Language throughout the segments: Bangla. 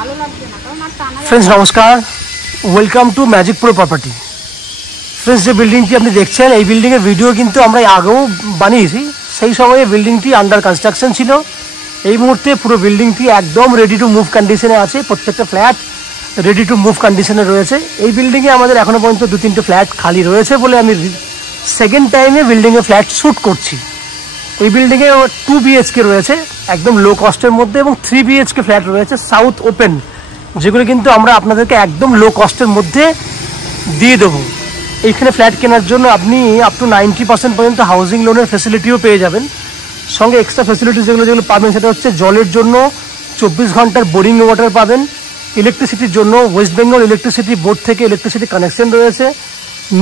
फ्रेंड्स नमस्कार, welcome to magic pro property. Friends जो बिल्डिंगटी আপনি দেখছেন এই বিল্ডিং এর ভিডিও কিন্তু আমরা আগেও বানিয়েছি। সেই সময়ে বিল্ডিংটি আন্ডার কনস্ট্রাকশন ছিল। এই মুহূর্তে পুরো বিল্ডিংটি একদম রেডি টু মুভ কন্ডিশনে আছে। প্রত্যেকটা ফ্ল্যাট রেডি টু মুভ কন্ডিশনে রয়েছে। এই বিল্ডিং এ আমাদের এখনো পর্যন্ত 2-3টে ফ্ল্যাট খালি রয়েছে বলে আমি সেকেন্ড টাইমে বিল্ডিং এ ফ্ল্যাট শুট করছি। এই বিল্ডিং এ 2 BHK রয়েছে একদম লো কস্টের মধ্যে এবং 3 BHK ফ্ল্যাট রয়েছে সাউথ ওপেন, যেগুলো কিন্তু আমরা আপনাদেরকে একদম লো কস্টের মধ্যে দিয়ে দেবো। এইখানে ফ্ল্যাট কেনার জন্য আপনি আপ টু 90% পর্যন্ত হাউজিং লোনের ফেসিলিটিও পেয়ে যাবেন। সঙ্গে এক্সট্রা ফেসিলিটি যেগুলো পাবেন সেটা হচ্ছে জলের জন্য 24 ঘন্টার বোরিং ওয়াটার পাবেন। ইলেকট্রিসিটির জন্য ওয়েস্ট বেঙ্গল ইলেকট্রিসিটি বোর্ড থেকে ইলেকট্রিসিটি কানেকশন রয়েছে।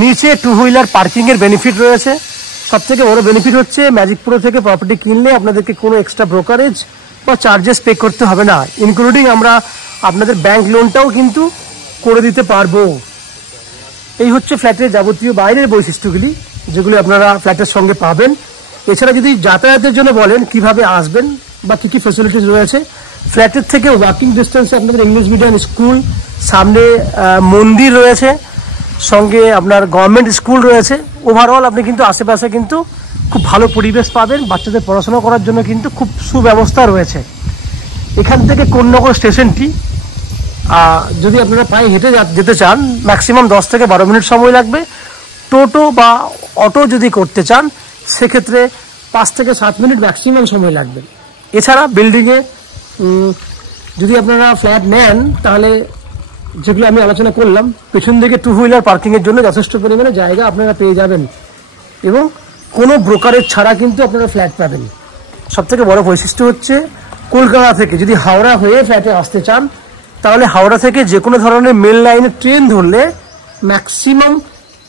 নিচে 2 হুইলার পার্কিংয়ের বেনিফিট রয়েছে। সবথেকে বড় বেনিফিট হচ্ছে ম্যাজিক প্রো থেকে প্রপার্টি কিনলে আপনাদেরকে কোনো এক্সট্রা ব্রোকারেজ বা চার্জেস পে করতে হবে না, ইনক্লুডিং আমরা আপনাদের ব্যাংক লোনটাও কিন্তু করে দিতে পারবো। এই হচ্ছে ফ্ল্যাটের যাবতীয় বাইরের বৈশিষ্ট্যগুলি যেগুলি আপনারা ফ্ল্যাটের সঙ্গে পাবেন। এছাড়া যদি যাতায়াতের জন্য বলেন কিভাবে আসবেন বা কী কী ফ্যাসিলিটিস রয়েছে, ফ্ল্যাটের থেকে ওয়াকিং ডিস্টেন্সে আপনাদের ইংলিশ মিডিয়াম স্কুল, সামনে মন্দির রয়েছে, সঙ্গে আপনার গভর্নমেন্ট স্কুল রয়েছে। ওভারঅল আপনি কিন্তু আশেপাশে কিন্তু খুব ভালো পরিবেশ পাবেন। বাচ্চাদের পড়াশোনা করার জন্য কিন্তু খুব সুব্যবস্থা রয়েছে। এখান থেকে কোন্নগর স্টেশনটি যদি আপনারা পায়ে হেঁটে যেতে চান ম্যাক্সিমাম 10 থেকে 12 মিনিট সময় লাগবে। টোটো বা অটো যদি করতে চান সেক্ষেত্রে 5 থেকে 7 মিনিট ম্যাক্সিমাম সময় লাগবে। এছাড়া বিল্ডিংয়ে যদি আপনারা ফ্ল্যাট নেন তাহলে যেগুলো আমি আলোচনা করলাম, পেছন দিকে 2 হুইলার পার্কিংয়ের জন্য যথেষ্ট পরিমাণে জায়গা আপনারা পেয়ে যাবেন এবং কোনো ব্রোকারেজ ছাড়া কিন্তু আপনারা ফ্ল্যাট পাবেন। সবথেকে বড় বৈশিষ্ট্য হচ্ছে কলকাতা থেকে যদি হাওড়া হয়ে ফ্ল্যাটে আসতে চান তাহলে হাওড়া থেকে যে কোনো ধরনের মেল লাইনে ট্রেন ধরলে ম্যাক্সিমাম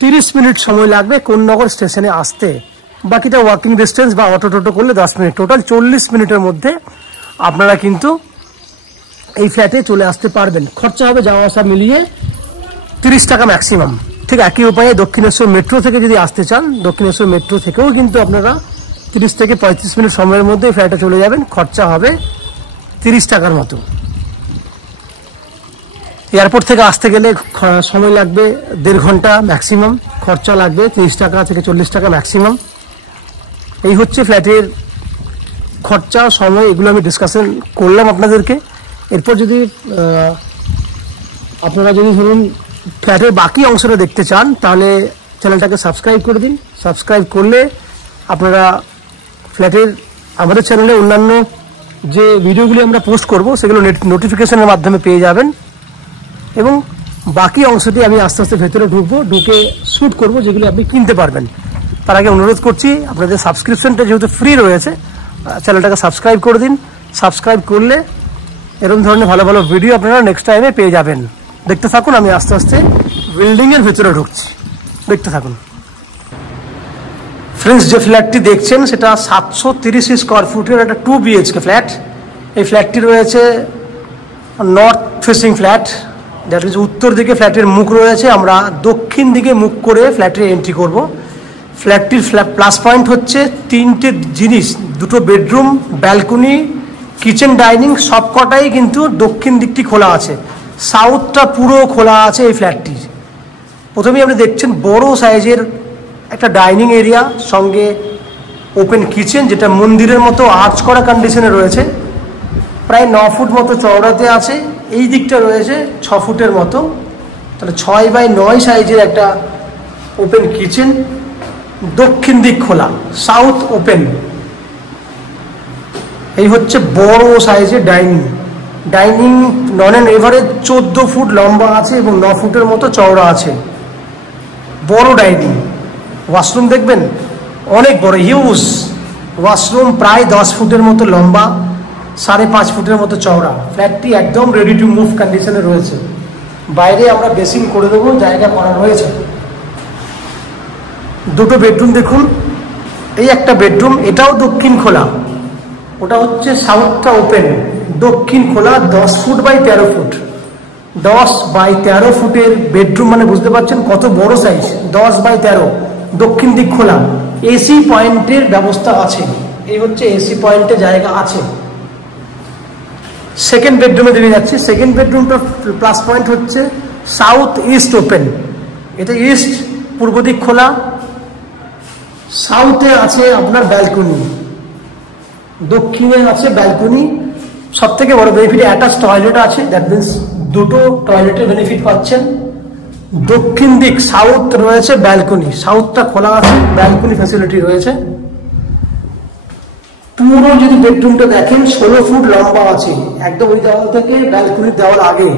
30 মিনিট সময় লাগবে কোন্নগর স্টেশনে আসতে। বাকিটা ওয়াকিং ডিস্টেন্স বা অটো টোটো করলে 10 মিনিট, টোটাল 40 মিনিটের মধ্যে আপনারা কিন্তু এই ফ্ল্যাটে চলে আসতে পারবেন। খরচা হবে যাওয়া আসা মিলিয়ে 30 টাকা ম্যাক্সিমাম। ঠিক একই উপায়ে দক্ষিণেশ্বর মেট্রো থেকে যদি আসতে চান দক্ষিণেশ্বর মেট্রো থেকেও কিন্তু আপনারা 30 থেকে 35 মিনিট সময়ের মধ্যে এই ফ্ল্যাটে চলে যাবেন। খরচা হবে 30 টাকার মতো। এয়ারপোর্ট থেকে আসতে গেলে সময় লাগবে 1.5 ঘন্টা ম্যাক্সিমাম, খরচা লাগবে 30 টাকা থেকে 40 টাকা ম্যাক্সিমাম। এই হচ্ছে ফ্ল্যাটের খরচা, সময়, এগুলো আমি ডিসকাশন করলাম আপনাদেরকে। এরপর যদি আপনারা যদি ধরুন ফ্ল্যাটের বাকি অংশটা দেখতে চান তাহলে চ্যানেলটাকে সাবস্ক্রাইব করে দিন। সাবস্ক্রাইব করলে আপনারা ফ্ল্যাটের আমাদের চ্যানেলে অন্যান্য যে ভিডিওগুলি আমরা পোস্ট করব সেগুলো নোটিফিকেশনের মাধ্যমে পেয়ে যাবেন এবং বাকি অংশটি আমি আস্তে আস্তে ভেতরে ঢুকে শ্যুট করব যেগুলি আপনি কিনতে পারবেন। তার আগে অনুরোধ করছি আপনাদের সাবস্ক্রিপশনটা যেহেতু ফ্রি রয়েছে চ্যানেলটাকে সাবস্ক্রাইব করে দিন। সাবস্ক্রাইব করলে এরকম ধরনের ভালো ভালো ভিডিও আপনারা নেক্সট টাইমে পেয়ে যাবেন। দেখতে থাকুন, আমি আস্তে আস্তে বিল্ডিংয়ের ভেতরে ঢুকছি, দেখতে থাকুন। ফ্রেন্ডস যে ফ্ল্যাটটি দেখছেন সেটা 730 স্কোয়ার ফুটের একটা 2 BHK ফ্ল্যাট। এই ফ্ল্যাটটি রয়েছে north facing flat, that is উত্তর দিকে ফ্ল্যাটের মুখ রয়েছে। আমরা দক্ষিণ দিকে মুখ করে ফ্ল্যাটে এন্ট্রি করব। ফ্ল্যাটটির প্লাস পয়েন্ট হচ্ছে 3টে জিনিস, 2টো বেডরুম, ব্যালকনি, কিচেন, ডাইনিং সবকটাই কিন্তু দক্ষিণ দিকটি খোলা আছে। সাউথটা পুরো খোলা আছে এই ফ্ল্যাটটি। প্রথমেই আপনি দেখছেন বড় সাইজের একটা ডাইনিং এরিয়া, সঙ্গে ওপেন কিচেন যেটা মন্দিরের মতো আর্চ করা কন্ডিশনে রয়েছে। প্রায় 9 ফুট মতো চওড়াতে আছে। এই দিকটা রয়েছে 6 ফুটের মতো, তাহলে 6x9 সাইজের একটা ওপেন কিচেন। দক্ষিণ দিক খোলা, সাউথ ওপেন। এই হচ্ছে বড় সাইজের dining non and average 14 foot লম্বা আছে এবং 9 ফুটের মতো চওড়া আছে। বড় ডাইনিং। ওয়াশরুম দেখবেন অনেক বড়, হিউজ ওয়াশরুম, প্রায় 10 ফুটের মতো লম্বা, 5.5 ফুটের মতো চওড়া। ফ্ল্যাটটি একদম রেডি টু মুভ কন্ডিশনে রয়েছে। বাইরে আমরা বেসিন করে দেবো, জায়গা করা রয়েছে। 2টো বেডরুম দেখুন, এই একটা বেডরুম, এটাও দক্ষিণ খোলা, ওটা হচ্ছে সাউথটা ওপেন। দক্ষিণ খোলা 10 ফুট বাই 13 ফুট, 10 বাই 13 ফুটের বেডরুম, মানে বুঝতে পারছেন কত বড় সাইজ। 10 বাই 13, দক্ষিণ দিক খোলা, এসি পয়েন্টের ব্যবস্থা আছে। এই হচ্ছে এসি পয়েন্টে জায়গা আছে। সেকেন্ড বেডরুমে দিয়ে যাচ্ছি। সেকেন্ড বেডরুমটা প্লাস পয়েন্ট হচ্ছে সাউথ ইস্ট ওপেন, এটা ইস্ট পূর্ব দিক খোলা, সাউথে আছে আপনার ব্যালকনি, দক্ষিণে আছে ব্যালকনি। সব থেকে বড় বেনিফিট অ্যাটাচ টয়লেট আছে, দ্যাট মিনস দুটো টয়লেটের বেনিফিট পাচ্ছেন। দক্ষিণ দিক সাউথ রয়েছে ব্যালকনি, সাউথটা খোলা আছে, ব্যালকনি ফ্যাসিলিটি রয়েছে। পুরো যদি বেডরুমটা দেখেন 16 ফুট লম্বা আছে, একদম ওই দেওয়াল থেকে ব্যালকনির দেওয়াল আগে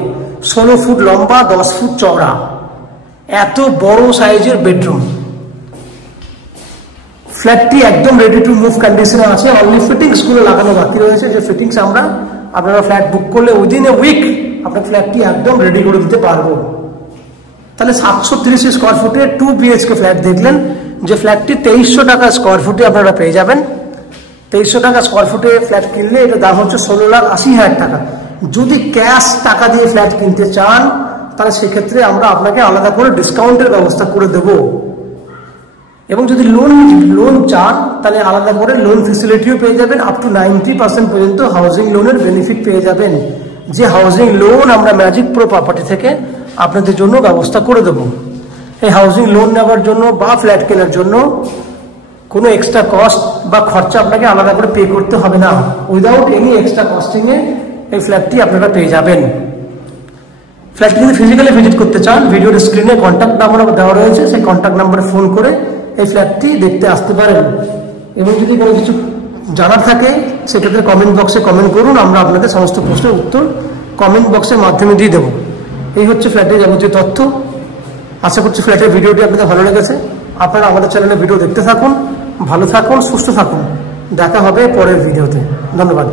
16 ফুট লম্বা, 10 ফুট চওড়া, এত বড় সাইজের বেডরুম। ফ্ল্যাটটি একদম রেডি টু মুভ কন্ডিশনে আছে, অনলি ফিটিংস গুলো লাগানো বাকি রয়েছে, যে ফিটিংস আমরা আপনারা ফ্ল্যাট বুক করলে উইদিন এ উইক আপনার ফ্ল্যাটটি একদম রেডি করে দিতে পারবো। তাহলে 730 স্কোয়ার ফুটে 2 BHK ফ্ল্যাট দেখলেন, যে ফ্ল্যাটটি 2300 টাকা স্কোয়ার ফুটে আপনারা পেয়ে যাবেন। 2300 টাকা স্কোয়ার ফুটে ফ্ল্যাট কিনলে এটা দাম হচ্ছে 16,80,000 টাকা। যদি ক্যাশ টাকা দিয়ে ফ্ল্যাট কিনতে চান তাহলে সেক্ষেত্রে আমরা আপনাকে আলাদা করে ডিসকাউন্টের ব্যবস্থা করে দেব, এবং যদি লোন চান তাহলে আলাদা করে লোন ফেসিলিটিও পেয়ে যাবেন। আপ টু 90% পর্যন্ত হাউজিং লোনের বেনিফিট পেয়ে যাবেন, যে হাউজিং লোন আমরা ম্যাজিক প্রো প্রপার্টি থেকে আপনাদের জন্য ব্যবস্থা করে দেব। এই হাউজিং লোন নেওয়ার জন্য বা ফ্ল্যাট কেনার জন্য কোনো এক্সট্রা কস্ট বা খরচা আপনাকে আলাদা করে পে করতে হবে না, উইদাউট এনি এক্সট্রা কস্টিংয়ে এই ফ্ল্যাটটি আপনারা পেয়ে যাবেন। ফ্ল্যাটটি যদি ফিজিক্যালি ভিজিট করতে চান, ভিডিওর স্ক্রিনে কন্ট্যাক্ট নাম্বার দেওয়া রয়েছে, সেই কন্ট্যাক্ট নাম্বারে ফোন করে এই ফ্ল্যাটটি দেখতে আসতে পারেন। এবং যদি কোনো কিছু জানার থাকে সেক্ষেত্রে কমেন্ট বক্সে কমেন্ট করুন, আমরা আপনাদের সমস্ত প্রশ্নের উত্তর কমেন্ট বক্সের মাধ্যমে দিয়ে দেবো। এই হচ্ছে ফ্ল্যাটের যাবতীয় তথ্য। আশা করছি ফ্ল্যাটের ভিডিওটি আপনাদের ভালো লেগেছে। আপনারা আমাদের চ্যানেলে ভিডিও দেখতে থাকুন, ভালো থাকুন, সুস্থ থাকুন। দেখা হবে পরের ভিডিওতে। ধন্যবাদ।